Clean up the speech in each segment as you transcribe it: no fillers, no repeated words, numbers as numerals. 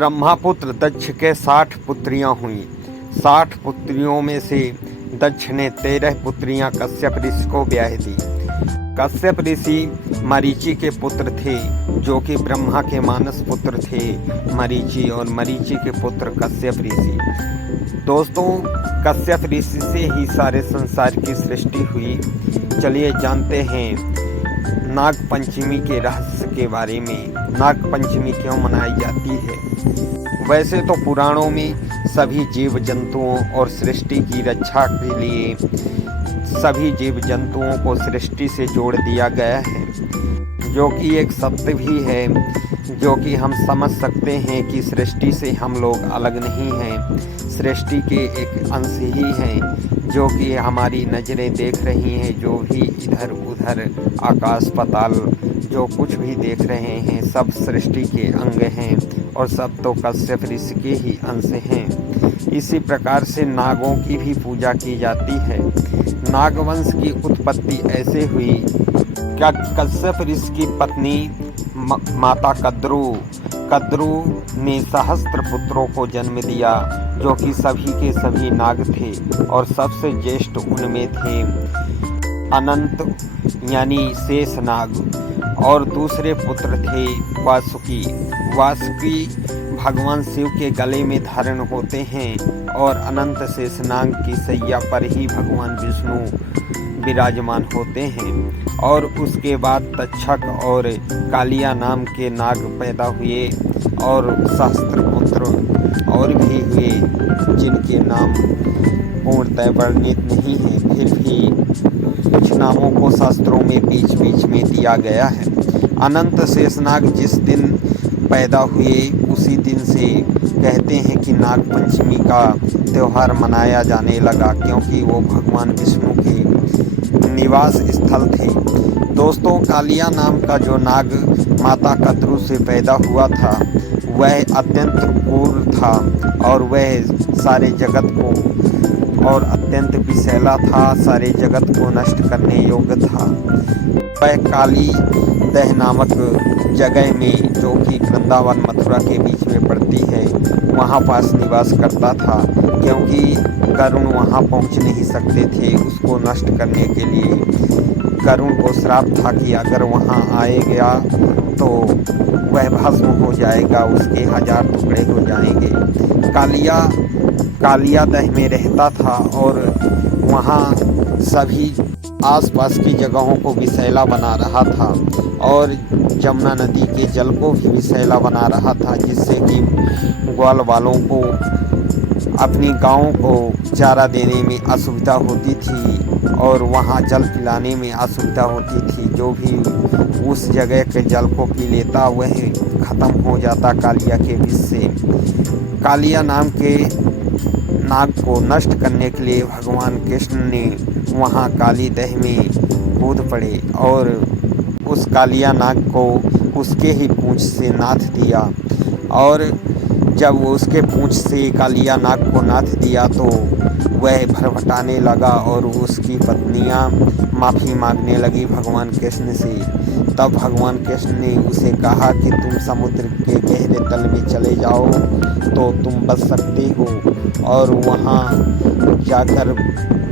ब्रह्मापुत्र दक्ष के 60 पुत्रियां हुईं। 60 पुत्रियों में से दक्ष ने 13 पुत्रियां कश्यप ऋषि को ब्याह दी। कश्यप ऋषि मरीचि के पुत्र थे, जो कि ब्रह्मा के मानस पुत्र थे मरीचि, और मरीचि के पुत्र कश्यप ऋषि। दोस्तों, कश्यप ऋषि से ही सारे संसार की सृष्टि हुई। चलिए जानते हैं नाग पंचमी के रहस्य के बारे में। नाग पंचमी क्यों मनाई जाती है? वैसे तो पुराणों में सभी जीव जंतुओं और सृष्टि की रक्षा के लिए सभी जीव जंतुओं को सृष्टि से जोड़ दिया गया है, जो कि एक सत्य भी है, जो कि हम समझ सकते हैं कि सृष्टि से हम लोग अलग नहीं हैं। सृष्टि के एक अंश ही हैं, जो कि हमारी नज़रें देख रही हैं। जो भी इधर उधर आकाश पाताल जो कुछ भी देख रहे हैं, सब सृष्टि के अंग हैं, और सब तो कश्यप ऋषि के ही अंश हैं। इसी प्रकार से नागों की भी पूजा की जाती है। नागवंश की उत्पत्ति ऐसे हुई। क्या कश्यप ऋषि की पत्नी माता कद्रू ने सहस्त्र पुत्रों को जन्म दिया, जो कि सभी के सभी नाग थे, और सबसे ज्येष्ठ उनमें थे अनंत यानी शेष नाग, और दूसरे पुत्र थे वासुकी। वासुकी भगवान शिव के गले में धारण होते हैं, और अनंत शेष नाग की सैया पर ही भगवान विष्णु विराजमान होते हैं। और उसके बाद तक्षक और कालिया नाम के नाग पैदा हुए, और सहस्त्र पुत्र और भी हुए, जिनके नाम पूर्णतः वर्णित नहीं है, फिर भी कुछ नामों को शास्त्रों में बीच बीच में दिया गया है। अनंत शेषनाग जिस दिन पैदा हुए, उसी दिन से कहते हैं कि नाग पंचमी का त्यौहार मनाया जाने लगा, क्योंकि वो भगवान विष्णु के निवास स्थल थे। दोस्तों, कालिया नाम का जो नाग माता कद्रू से पैदा हुआ था, वह अत्यंत क्रूर था, और वह सारे जगत को और अत्यंत विषैला था, सारे जगत को नष्ट करने योग्य था। वह काली दह नामक जगह में, जो कि वृंदावन मथुरा के बीच में पड़ती है, वहाँ पास निवास करता था, क्योंकि करुण वहाँ पहुँच नहीं सकते थे उसको नष्ट करने के लिए। करुण को श्राप था कि अगर वहाँ आएगा तो वह भस्म हो जाएगा, उसके 1000 टुकड़े हो जाएंगे। कालिया दह में रहता था, और वहाँ सभी आसपास की जगहों को विषैला बना रहा था, और जमुना नदी के जल को भी विषैला बना रहा था, जिससे कि ग्वाल वालों को अपनी गाँव को चारा देने में असुविधा होती थी, और वहाँ जल पिलाने में असुविधा होती थी। जो भी उस जगह के जल को पी लेता, वह खत्म हो जाता कालिया के विष से। कालिया नाम के नाग को नष्ट करने के लिए भगवान कृष्ण ने वहाँ काली दह में कूद पड़े, और उस कालिया नाग को उसके ही पूंछ से नाथ दिया। और जब वो उसके पूंछ से कालिया नाग को नाथ दिया, तो वह भरभटाने लगा, और उसकी पत्नियां माफ़ी मांगने लगी भगवान कृष्ण से। तब भगवान कृष्ण ने उसे कहा कि तुम समुद्र के गहरे तल में चले जाओ तो तुम बच सकते हो, और वहाँ जाकर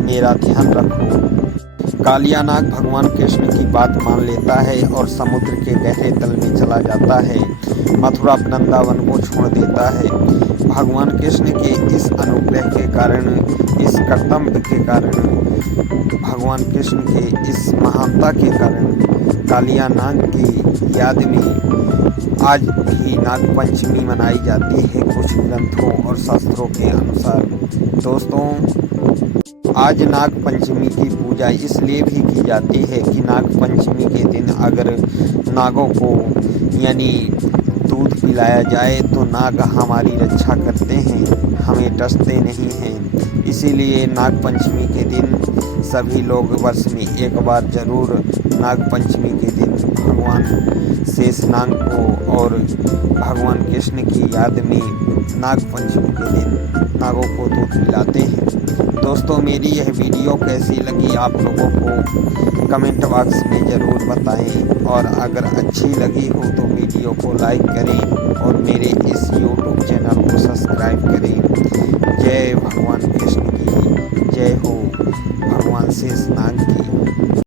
मेरा ध्यान रखो। कालिया नाग भगवान कृष्ण की बात मान लेता है, और समुद्र के गहरे तल में चला जाता है, मथुरा वृंदावन को छोड़ देता है। भगवान कृष्ण के इस अनुग्रह के कारण, इस कर्तव्य के कारण, भगवान कृष्ण के इस महानता के कारण कालिया नाग की याद में आज भी नाग पंचमी मनाई जाती है, कुछ ग्रंथों और शास्त्रों के अनुसार। दोस्तों, आज नाग पंचमी की पूजा इसलिए भी की जाती है कि नाग पंचमी के दिन अगर नागों को यानी दूध पिलाया जाए तो नाग हमारी रक्षा करते हैं, हमें डसते नहीं हैं। इसीलिए नाग पंचमी के दिन सभी लोग वर्ष में एक बार जरूर नाग पंचमी के दिन भगवान शेषनाग को और भगवान कृष्ण की याद में नाग पंचमी के दिन नागों को दूध पिलाते हैं। दोस्तों, मेरी यह वीडियो कैसी लगी आप लोगों को कमेंट बॉक्स में ज़रूर बताएं, और अगर अच्छी लगी हो तो वीडियो को लाइक करें, और मेरे इस YouTube सब्सक्राइब करें। जय भगवान कृष्ण की जय हो। भगवान शेषनाग